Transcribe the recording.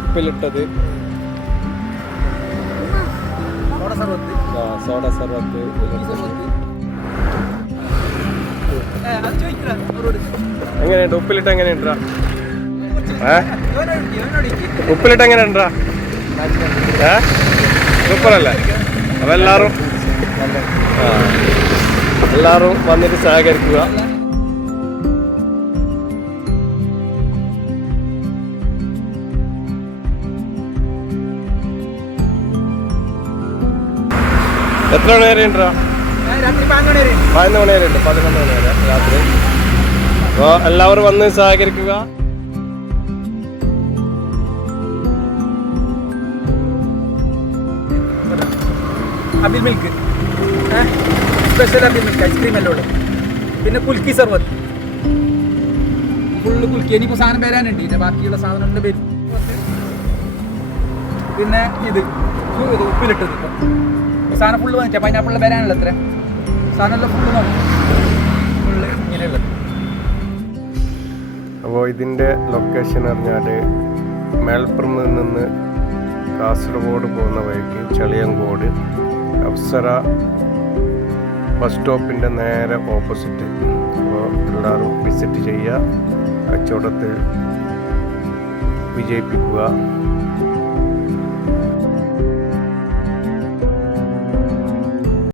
ഉപ്പിലിട്ടത്, സോഡ സർവത്ത്. എങ്ങനെയുണ്ട് ഉപ്പിലിട്ട്? എങ്ങനെയുണ്ടാ? ഉപ്പിലിട്ട് എങ്ങനെയുണ്ടാ? സൂപ്പറല്ലേ? അപ്പൊ എല്ലാവരും വന്നിട്ട് സഹകരിക്കുക. എത്ര മണി വരെ ഉണ്ടാ? 11 മണി വരെ ഉണ്ട്. 11 മണി വരെ രാത്രി. അപ്പോൾ എല്ലാവരും വന്ന് സഹകരിക്കുക. അബിൽ മിൽക്ക്, സ്പെഷ്യൽ അബിൽ മിൽക്ക് ഐസ്ക്രീം എല്ലാം ഉള്ളത്. പിന്നെ കുൽക്കി സർവത്ത്, ഫുള്ള് കുൽക്കി. ഇനിയിപ്പോൾ സാധനം വരാനുണ്ട്, ഇതിൻ്റെ ബാക്കിയുള്ള സാധനങ്ങളുടെ പേര്. പിന്നെ ഇത് ഉപ്പിലിട്ടത്. സാധനം ഫുള്ള് വാങ്ങിച്ചാൽ പൈനാപ്പിളിൽ വരാനുള്ള എത്ര സാധനമെല്ലാം ഫുള്ള് നോക്കും, ഫുള്ള് ഇങ്ങനെയുള്ളത്. അപ്പോൾ ഇതിൻ്റെ ലൊക്കേഷൻ പറഞ്ഞാൽ മലപ്പുറത്ത് നിന്ന് കാസർഗോഡ് പോകുന്ന വഴിക്ക് ചളിയങ്കോട് അപ്സര ബസ് സ്റ്റോപ്പിൻ്റെ നേരെ ഓപ്പോസിറ്റ്. അപ്പോൾ എല്ലാവരും വിസിറ്റ് ചെയ്യുക, കച്ചവടത്തിൽ വിജയിപ്പിക്കുക.